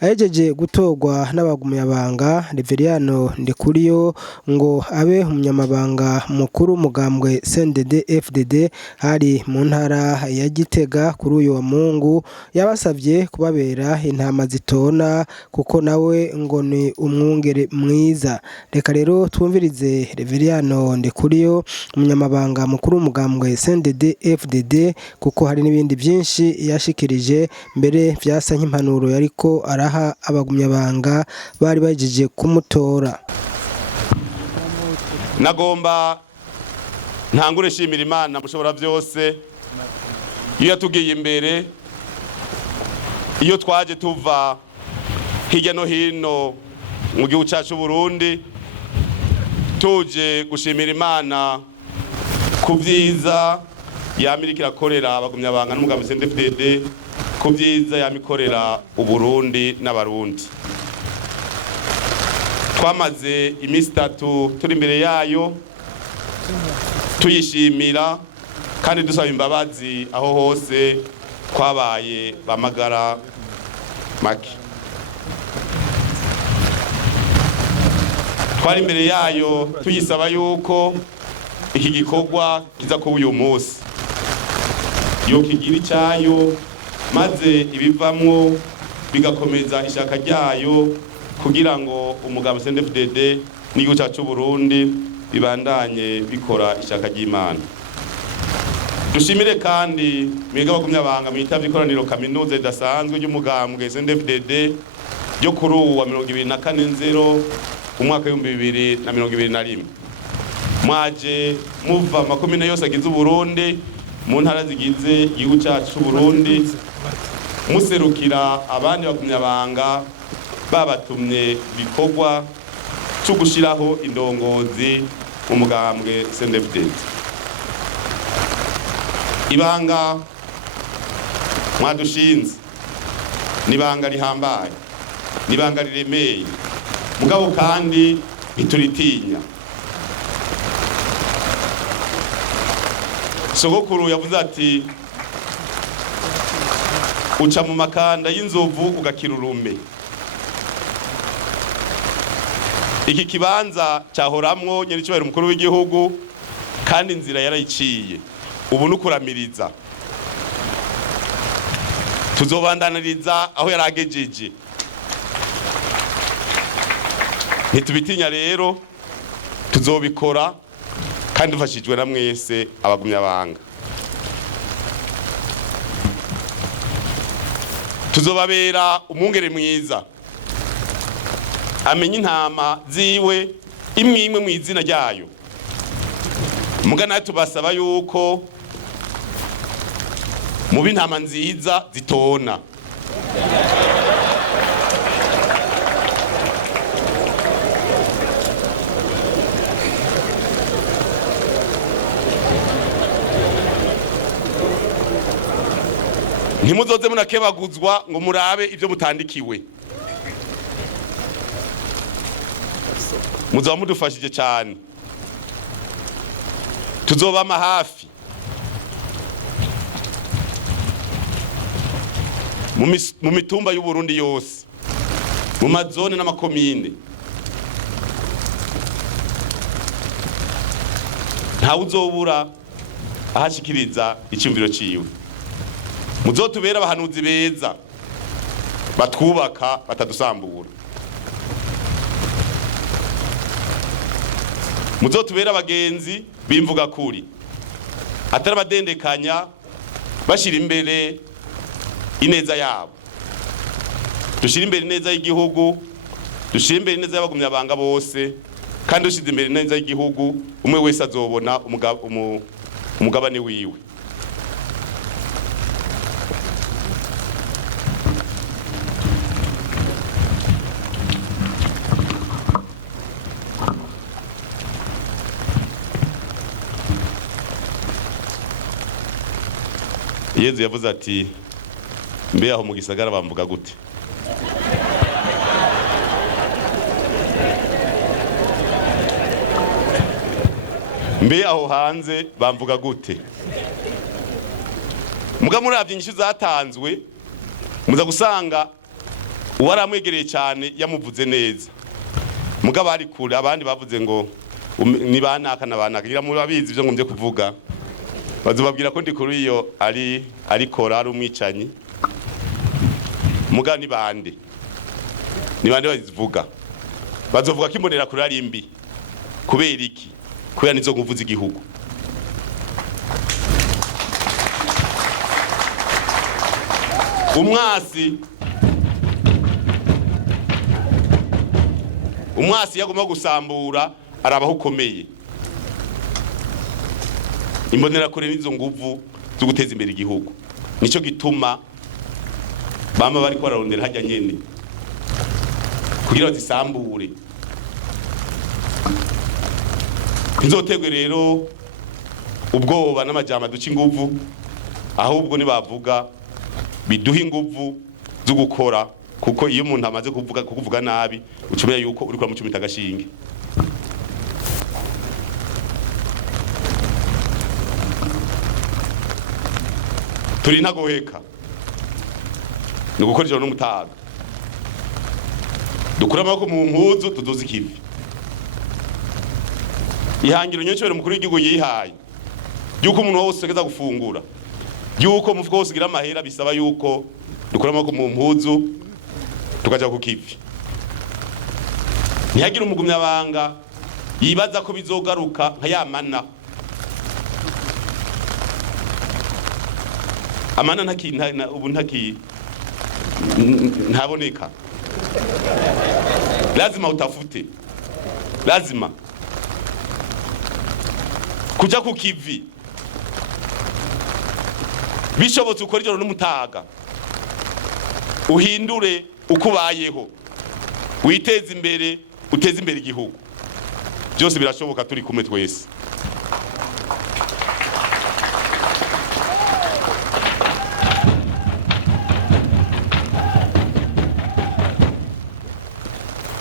ahejeje gutorwa n'abagumyabanga Reveriyano Ndikuriyo ngo abe umunyamabanga mukuru umugambwe CNDD FDD hari mu ntara ya Gitega kuri uyu wa Mungu yabasavye kubabera intama zitona kuko nawe ngo ni umwungere mwiza. Reka rero twumvirize Reveriyano Ndikuriyo umunyamabanga mukuru umugambwe CNDD FDD kuko hari n'ibindi byinshi yashikirije mbere vyasa nk'impanuro yariko araha abagumyabanga bari bajeje kumutora. Nagomba ntangure shimira Imana mushobora byose iyo yatugiye imbere, iyo twaje tuva hirya no hino mu gihugu cyacu Burundi tuje gushimira Imana ku byiza yamirikira korera abagumyabanga n'umugambwe CNDD FDD, ku byiza yamikorera Uburundi n'abarundi. Twamaze iminsi 3 turi imbere yayo tuyishimira kandi dusaba imbabazi aho hose twabaye bamagara make. Twari imbere yayo tuyisaba yuko iki gikorwa kiza kuba uyu munsi yo kigira icyayo maze ibivamwo bigakomeza ishaka ryayo kugira ngo umugambwe CNDD FDD n'igihugu cyacu Burundi bibandanye bikora ishaka ry'Imana. Dushimire kandi mwebwe abagumyabanga mwitavye ikoraniro kaminuza idasanzwe ry'umugambwe CNDD FDD ryo kuri uwa 24/0 umwaka wa 2021. Mwaje muva makomine yose agize Burundi mu ntara zigize igihugu cyacu Burundi muserukira abandi bagumyabanga babatumye bikorwa cyo gushiraho indongozi mu mugambwe CNDD FDD. Ibanga mwadushinze nibanga rihambaye, nibanga riremeye, mugabo kandi ituritinya. Sogokuru yavuze ati uca mu makanda y'inzovu ugakira urume. Iki kibanza cyahoramwo nyiricubahiro umukuru w'igihugu kandi inzira yarayiciye, ubu nukuramiriza tuzobandaniriza aho yaragejeje. Ntitubitinya rero, tuzobikora kandi dufashijwe na mwese abagumyabanga. Tuzobabera umwungere mwiza amenye intama ziwe imwe imwe mu izina ryayo. Mugana tubasaba yuko mu intama nziza zitona. Ntimuzoze munakebaguzwa ngo murabe ivyo mutandikiwe. Muzoba mudufashije cyane, tuzobama hafi mu mitumba y'u Burundi yose, mu mazone n'amakomine. Nta uzobura ahashikiriza icyumviro ciwe. Muzotubera abahanuzi beza batwubaka batadusambura. Muzotubera abagenzi bimvuga kuri atari abadendekanya bashira imbere ineza yabo. Dushira imbere ineza y'igihugu, dushira imbere ineza y'abagumyabanga bose, kandi dushize imbere ineza y'igihugu umwe wese azobona umugabane wiwe. Yezu yavuze ati mbe aho mu gisagara bamvuga gute? Mbe aho hanze bamvuga gute? Muga muravye inyishu zatanzwe muza gusanga uwaramwegereye cyane yamuvuze neza mugabo ari kure abandi bavuze ngo ni banaka gira murabizi ivyo ngomvye kuvuga bazobabwira ko ndi kuri iyo ari kora ari umwicanyi muga ni bande bazivuga bazovuga ko imbonera kuri ari mbi kubera iki kubera nizo nguvuza igihugu umwasi yagomba gusambura arabaho ukomeye imbonera kure nizo nguvu zo guteza imbere igihugu nico gituma bama bari kwararondera hajya nyene kugira bazisambure nzotegwe rero ubwoba n'amajambo duca inguvu ahubwo nibavuga biduha inguvu zo gukora kuko iyo umuntu amaze kuvuga nabi ucumenya yuko uri kwa mucumita agashinge turi ntagoheka ni ugukora ijoro n'umutaga dukura amaboko mu mpuzu tuduze ikivi ihangiro nyinshi mukuru w'igihugu yihaye yuko umuntu wose ageza gufungura yuko mu fuko wose ugira amahera bisaba yuko dukura amaboko mu mpuzu tukaja ku kivi ntihagire umugumyabanga yibaza ko bizogaruka nka yamana amana ubu ntaboneka lazima utafute lazima kuja ku kivi bishobotse ukora ijoro n'umutaga uhindure ukubayeho witeze imbere uteze imbere igihugu byose birashoboka turi kumwe twese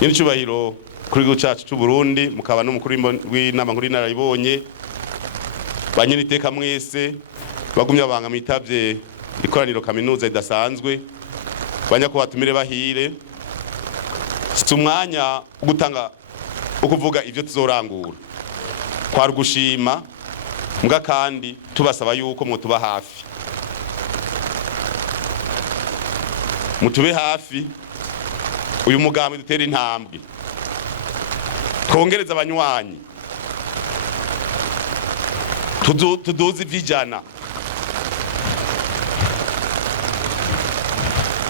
Nyiricubahiro kuri gihugu cyacu cy'u Burundi mukaba n'umukuru w'inama nkuru y'inararibonye banyiriteka mwese bagumye abanga mitavye ikoraniro kaminuza idasanzwe banyakuba tumire bahire umwanya ugutanga ukuvuga ivyo tuzorangura kwa rugushima mbwa kandi tubasaba yuko mutuba hafi mutube hafi uyu mugambi dutera intambwe twongereza abanywanyi tuduze ivy'ijana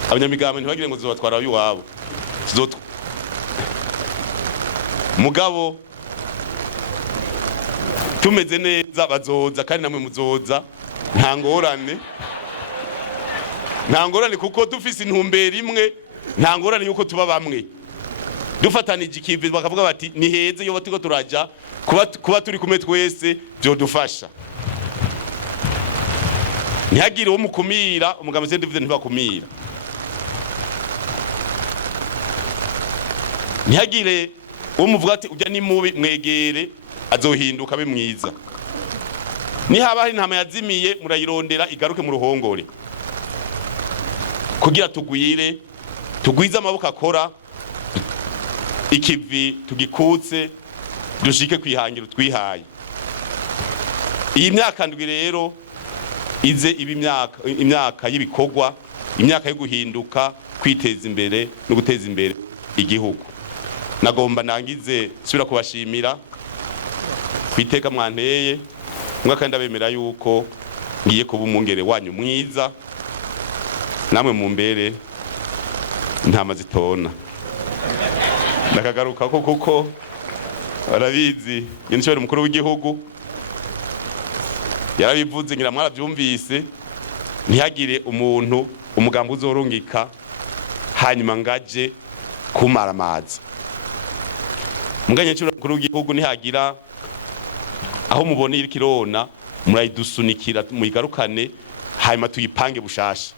abanyamigambi ntibagire ngo zibatwara iwabo mugabo tumeze neza bazoza kandi namwe muzoza nta ngorane kuko dufise intumbero imwe nta ngorane yuko tuba bamwe dufatanije ikivi bakavuga bati ni heze iyo batiko turaja kuba turi kumwe twese byo dufasha ntihagire uwo mukumira umugambi se David ntibakumira ntihagire uwo muvuga ati ujya ni mubi mwegere azohinduka be mwiza nihaba hari intama yazimiye murayirondera igaruke mu ruhongore kugira tugwize amaboko akora ikivi tugikutse dushike kwihangiro twihaye iyi myaka ndwi rero ize imyaka y'ibikorwa imyaka yo guhinduka kwiteza imbere no guteza imbere igihugu nagomba nangize subira kubashimira kwiteka mwanteye mwaka ndabemera yuko ngiye kuba umungere wanyu mwiza namwe mumbere ntama zitona nakagaruka kuko arabizi yenshobora umukuru w'igihugu yarabivuze ngira mwarabyumvise ntihagire umuntu umugambi uzorungika hanyuma ngaje kumara amazi muganye cyura umukuru w'igihugu ntihagira aho muboneye ikirona murayidusunikira muyigarukane hanyuma tuyipange bushasha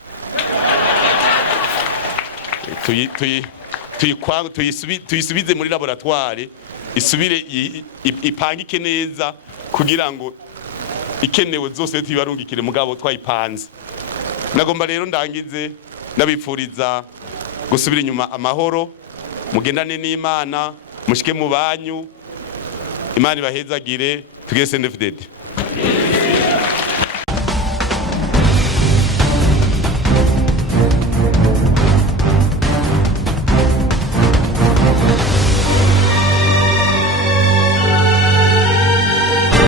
tuyisubize muri laboratoire isubire ipangike neza kugira ngo ikenewe zose tuyibarungikire mugabo twayipanze nagomba rero ndangize nabipfuriza gusubira inyuma amahoro, mugendane n'Imana, mushike mu banyu, Imana ibahezagire, tugeze CNDD-FDD.